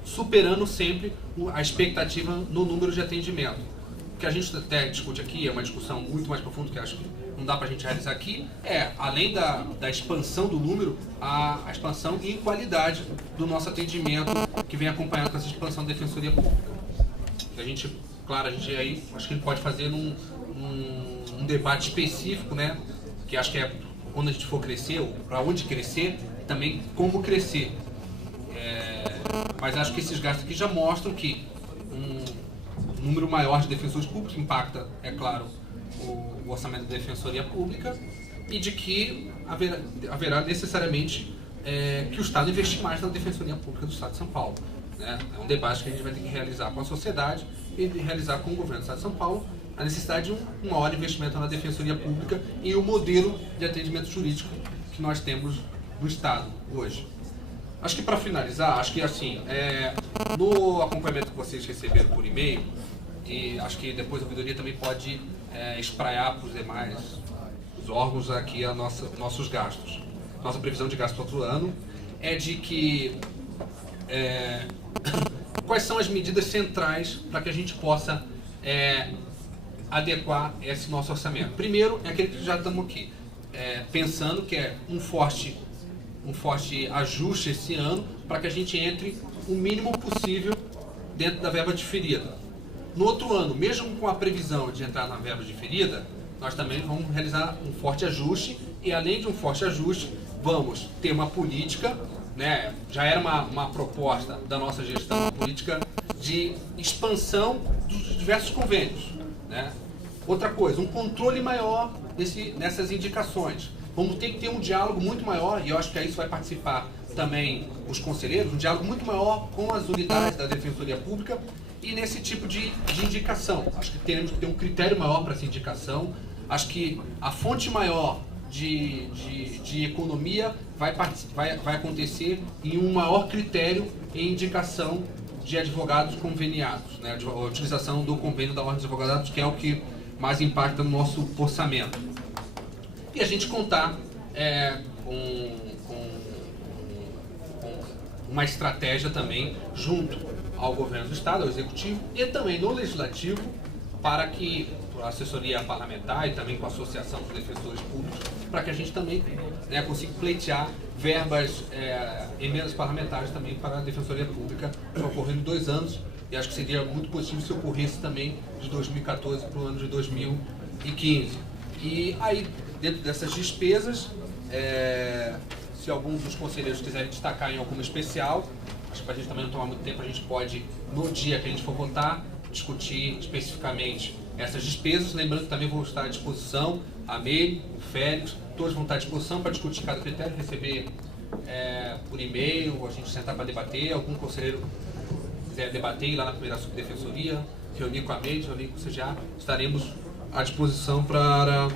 superando sempre a expectativa no número de atendimento. O que a gente até discute aqui é uma discussão muito mais profunda, que acho que não dá para a gente realizar aqui, além da expansão do número, a expansão em qualidade do nosso atendimento, que vem acompanhado com essa expansão da Defensoria Pública. A gente aí, acho que a gente pode fazer um debate específico, né, que acho que é quando a gente for crescer, ou para onde crescer, e também como crescer. Mas acho que esses gastos aqui já mostram que um número maior de defensores públicos impacta, é claro, o orçamento da Defensoria Pública, e de que haverá necessariamente que o Estado investir mais na Defensoria Pública do Estado de São Paulo. Né? É um debate que a gente vai ter que realizar com a sociedade e realizar com o governo do Estado de São Paulo, a necessidade de um maior investimento na Defensoria Pública e o modelo de atendimento jurídico que nós temos no Estado hoje. Acho que para finalizar, acho que assim, no acompanhamento que vocês receberam por e-mail, e acho que depois a ouvidoria também pode espraiar para os demais os órgãos aqui nossos gastos. Nossa previsão de gasto para outro ano é de que quais são as medidas centrais para que a gente possa adequar esse nosso orçamento. Primeiro é aquele que já estamos aqui, pensando que é um forte ajuste esse ano para que a gente entre o mínimo possível dentro da verba diferida. No outro ano, mesmo com a previsão de entrar na verba diferida, nós também vamos realizar um forte ajuste e, além de um forte ajuste, vamos ter uma política, né, já era uma proposta da nossa gestão, uma política de expansão dos diversos convênios. Né? Outra coisa, um controle maior nessas indicações. Vamos ter que ter um diálogo muito maior, e eu acho que aí isso vai participar também os conselheiros, um diálogo muito maior com as unidades da Defensoria Pública e nesse tipo de indicação. Acho que teremos que ter um critério maior para essa indicação. Acho que a fonte maior de economia vai acontecer em um maior critério em indicação de advogados conveniados, né? A utilização do convênio da Ordem dos Advogados, que é o que mais impacta no nosso orçamento. E a gente contar com uma estratégia também junto ao governo do Estado, ao Executivo e também no Legislativo, para que a assessoria parlamentar e também com a Associação dos Defensores Públicos, para que a gente também consiga pleitear verbas, emendas parlamentares também para a Defensoria Pública, ocorrendo em 2 anos, e acho que seria muito positivo se ocorresse também de 2014 para o ano de 2015. E aí, dentro dessas despesas, se alguns dos conselheiros quiserem destacar em alguma especial, acho que para a gente também não tomar muito tempo, a gente pode, no dia que a gente for votar, discutir especificamente essas despesas. Lembrando que também vou estar à disposição, a Meire, o Félix, todos vão estar à disposição para discutir cada critério, receber por e-mail, a gente sentar para debater, algum conselheiro quiser debater, ir lá na primeira subdefensoria, reunir com a Meire, reunir com o CGA, estaremos à disposição para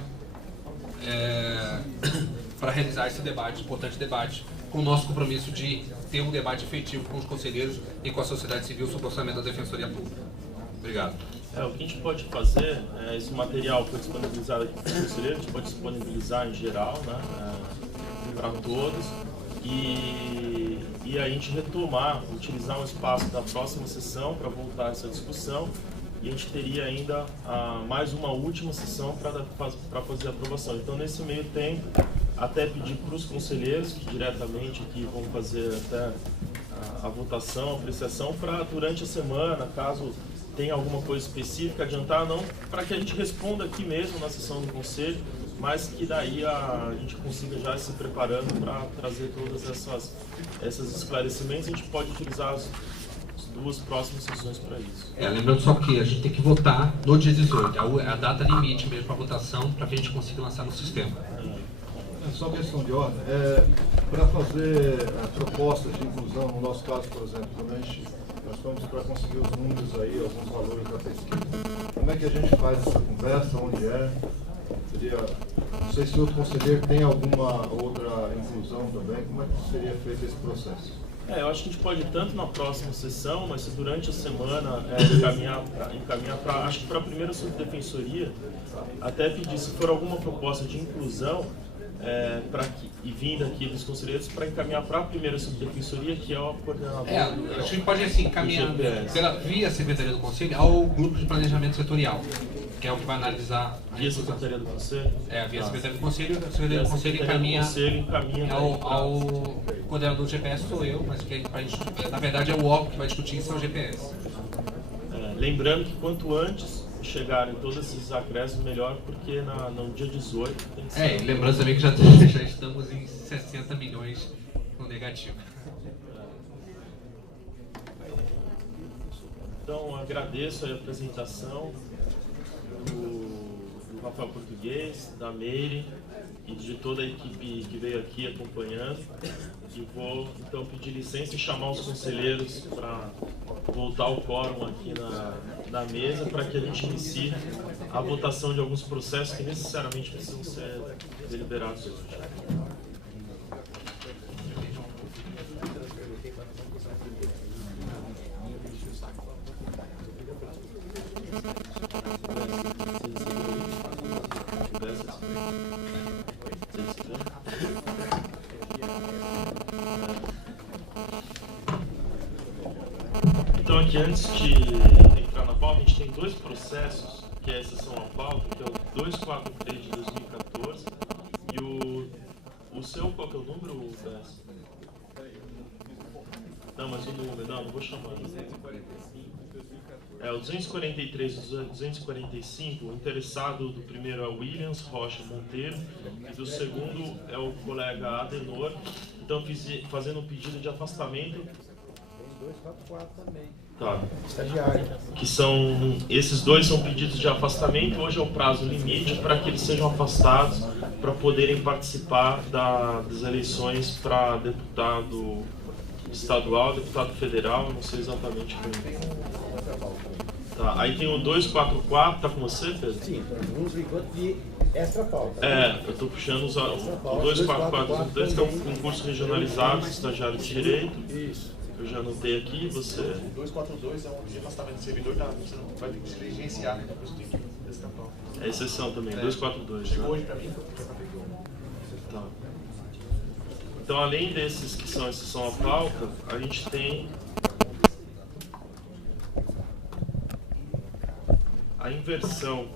realizar esse debate, importante debate, com o nosso compromisso de ter um debate efetivo com os conselheiros e com a sociedade civil sobre o orçamento da Defensoria Pública. Obrigado. O que a gente pode fazer, esse material foi disponibilizado aqui para os conselheiros, a gente pode disponibilizar em geral, né, para todos, e a gente retomar, utilizar um espaço da próxima sessão para voltar a essa discussão, e a gente teria ainda mais uma última sessão para fazer a aprovação. Então, nesse meio tempo, até pedir para os conselheiros que diretamente aqui vão fazer até a votação, a apreciação, para durante a semana, caso tenha alguma coisa específica, adiantar, não para que a gente responda aqui mesmo na sessão do conselho, mas que daí a gente consiga já ir se preparando para trazer todas esses esclarecimentos. A gente pode utilizar as 2 próximas sessões para isso. Lembrando só que a gente tem que votar no dia 18, é a data limite mesmo para votação, para que a gente consiga lançar no sistema. Só questão de ordem. Para fazer propostas de inclusão, no nosso caso, por exemplo, quando nós estamos para conseguir os números aí, alguns valores da pesquisa, como é que a gente faz essa conversa, onde é? Não sei se o outro conselheiro tem alguma outra inclusão também, como é que seria feito esse processo? Eu acho que a gente pode ir tanto na próxima sessão, mas se durante a semana encaminhar para, acho que para a primeira subdefensoria, até pedir se for alguma proposta de inclusão e vinda aqui dos conselheiros, para encaminhar para a primeira subdefensoria, que é o coordenador. A gente pode assim, encaminhar via Secretaria do Conselho ao grupo de planejamento setorial, que é o que vai analisar. Via Secretaria do Conselho? Via Secretaria do Conselho. A Secretaria do Conselho encaminha ao coordenador do GPS, sou eu, mas que na verdade é o órgão que vai discutir isso, é o GPS. Lembrando que quanto antes chegarem todos esses acréscimos, melhor, porque no dia 18 tem que ser. Lembrando também que já estamos em 60 milhões no negativo. Então, agradeço a apresentação do Rafael Português, da Meire e de toda a equipe que veio aqui acompanhando. E vou então pedir licença e chamar os conselheiros para voltar ao quórum aqui na mesa, para que a gente inicie a votação de alguns processos que necessariamente precisam ser deliberados hoje. Então aqui, antes de entrar na pauta, a gente tem dois processos, que é a exceção à pauta, que é o 243 de 2014 e o seu, qual que é o número, Bess? Não, mas o número, não vou chamar. O 243 e o 245, o interessado do primeiro é o Williams Rocha Monteiro e do segundo é o colega Adenor. Então, fazendo um pedido de afastamento. 244 também. Tá. Estagiário. Esses dois são pedidos de afastamento. Hoje é o prazo limite para que eles sejam afastados para poderem participar das eleições para deputado estadual, deputado federal, não sei exatamente como. Tá. Aí tem o 244, tá com você, Pedro? Sim, uns enquanto de extra pauta. Eu estou puxando o 244, que é um concurso regionalizado, estagiário de direito. Isso. Eu já anotei aqui, você... 242 é um de afastamento do servidor, você não vai ter que se diligenciar, né? Depois tem que destacar. É exceção também, 242. Chegou hoje para mim, Tá. Então, além desses que são exceção à pauta, a gente tem a inversão